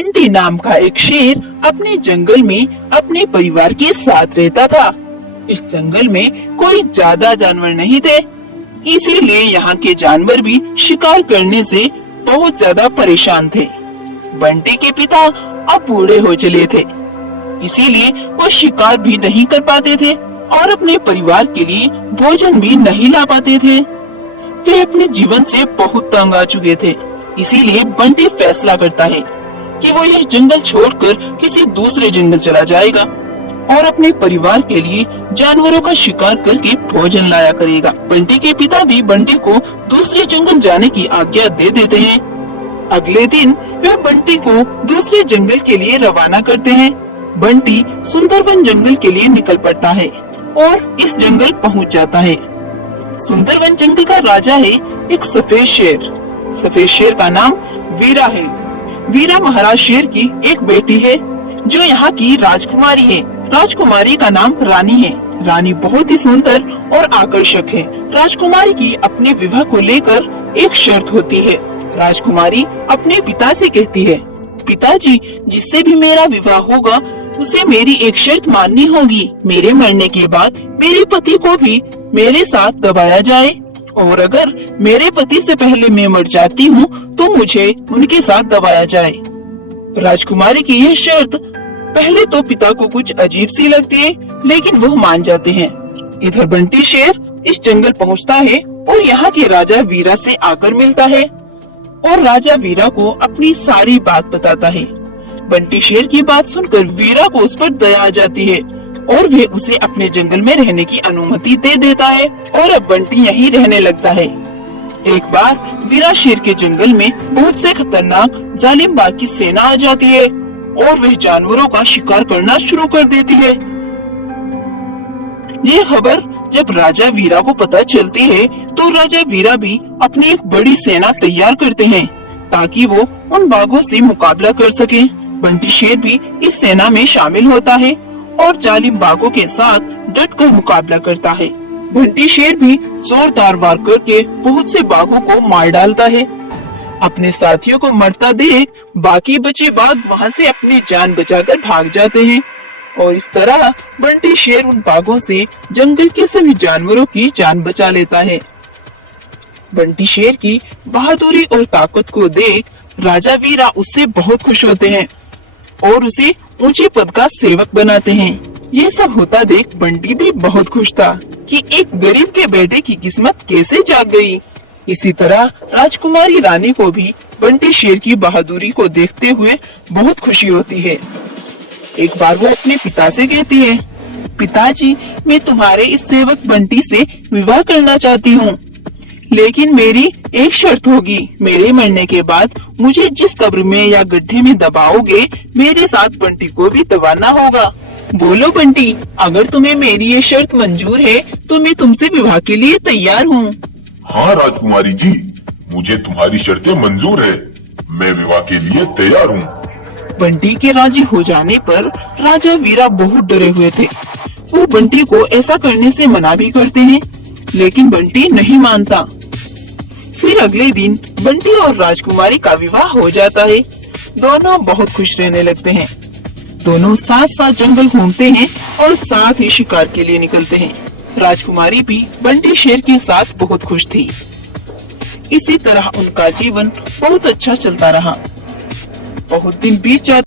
बंटी नाम का एक शेर अपने जंगल में अपने परिवार के साथ रहता था। इस जंगल में कोई ज्यादा जानवर नहीं थे, इसीलिए यहाँ के जानवर भी शिकार करने से बहुत ज्यादा परेशान थे। बंटी के पिता अब बूढ़े हो चले थे, इसीलिए वो शिकार भी नहीं कर पाते थे और अपने परिवार के लिए भोजन भी नहीं ला पाते थे। वे अपने जीवन से बहुत तंग आ चुके थे, इसीलिए बंटी फैसला करता है कि वो यह जंगल छोड़कर किसी दूसरे जंगल चला जाएगा और अपने परिवार के लिए जानवरों का शिकार करके भोजन लाया करेगा। बंटी के पिता भी बंटी को दूसरे जंगल जाने की आज्ञा दे देते हैं। अगले दिन वे बंटी को दूसरे जंगल के लिए रवाना करते हैं। बंटी सुंदरवन जंगल के लिए निकल पड़ता है और इस जंगल पहुंच जाता है। सुंदरवन जंगल का राजा है एक सफेद शेर। सफेद शेर का नाम वीरा है। वीरा महाराज शेर की एक बेटी है जो यहाँ की राजकुमारी है। राजकुमारी का नाम रानी है। रानी बहुत ही सुंदर और आकर्षक है। राजकुमारी की अपने विवाह को लेकर एक शर्त होती है। राजकुमारी अपने पिता से कहती है, पिताजी, जिससे भी मेरा विवाह होगा उसे मेरी एक शर्त माननी होगी। मेरे मरने के बाद मेरे पति को भी मेरे साथ दबाया जाए और अगर मेरे पति से पहले मैं मर जाती हूँ तो मुझे उनके साथ दबाया जाए। राजकुमारी की यह शर्त पहले तो पिता को कुछ अजीब सी लगती है, लेकिन वह मान जाते हैं। इधर बंटी शेर इस जंगल पहुँचता है और यहाँ के राजा वीरा से आकर मिलता है और राजा वीरा को अपनी सारी बात बताता है। बंटी शेर की बात सुनकर वीरा को उस पर दया आ जाती है और वे उसे अपने जंगल में रहने की अनुमति दे देता है और अब बंटी यहीं रहने लगता है। एक बार वीरा शेर के जंगल में बहुत से खतरनाक जालिम बाघ की सेना आ जाती है और वह जानवरों का शिकार करना शुरू कर देती है। ये खबर जब राजा वीरा को पता चलती है तो राजा वीरा भी अपनी एक बड़ी सेना तैयार करते हैं ताकि वो उन बाघों से मुकाबला कर सके। बंटी शेर भी इस सेना में शामिल होता है और जालिम बाघों के साथ डटकर मुकाबला करता है। बंटी शेर भी जोरदार वार करके बहुत से बाघों को मार डालता है। अपने साथियों को मरता देख बाकी बचे बाघ वहां से अपनी जान बचाकर भाग जाते हैं और इस तरह बंटी शेर उन बाघों से जंगल के सभी जानवरों की जान बचा लेता है। बंटी शेर की बहादुरी और ताकत को देख राजा वीरा उससे बहुत खुश होते हैं और उसे ऊंचे पद का सेवक बनाते हैं। ये सब होता देख बंटी भी बहुत खुश था कि एक गरीब के बेटे की किस्मत कैसे जाग गई। इसी तरह राजकुमारी रानी को भी बंटी शेर की बहादुरी को देखते हुए बहुत खुशी होती है। एक बार वो अपने पिता से कहती है, पिताजी, मैं तुम्हारे इस सेवक बंटी से विवाह करना चाहती हूँ, लेकिन मेरी एक शर्त होगी। मेरे मरने के बाद मुझे जिस कब्र में या गड्ढे में दबाओगे मेरे साथ बंटी को भी दबाना होगा। बोलो बंटी, अगर तुम्हें मेरी ये शर्त मंजूर है तो मैं तुमसे विवाह के लिए तैयार हूँ। हाँ राजकुमारी जी, मुझे तुम्हारी शर्तें मंजूर है। मैं विवाह के लिए तैयार हूँ। बंटी के राजी हो जाने पर राजा वीरा बहुत डरे हुए थे। वो बंटी को ऐसा करने से मना भी करते हैं, लेकिन बंटी नहीं मानता। फिर अगले दिन बंटी और राजकुमारी का विवाह हो जाता है। दोनों बहुत खुश रहने लगते हैं। दोनों साथ साथ जंगल घूमते हैं और साथ ही शिकार के लिए निकलते हैं। राजकुमारी भी बंटी शेर के साथ बहुत खुश थी। इसी तरह उनका जीवन बहुत अच्छा चलता रहा। बहुत दिन बीत जाते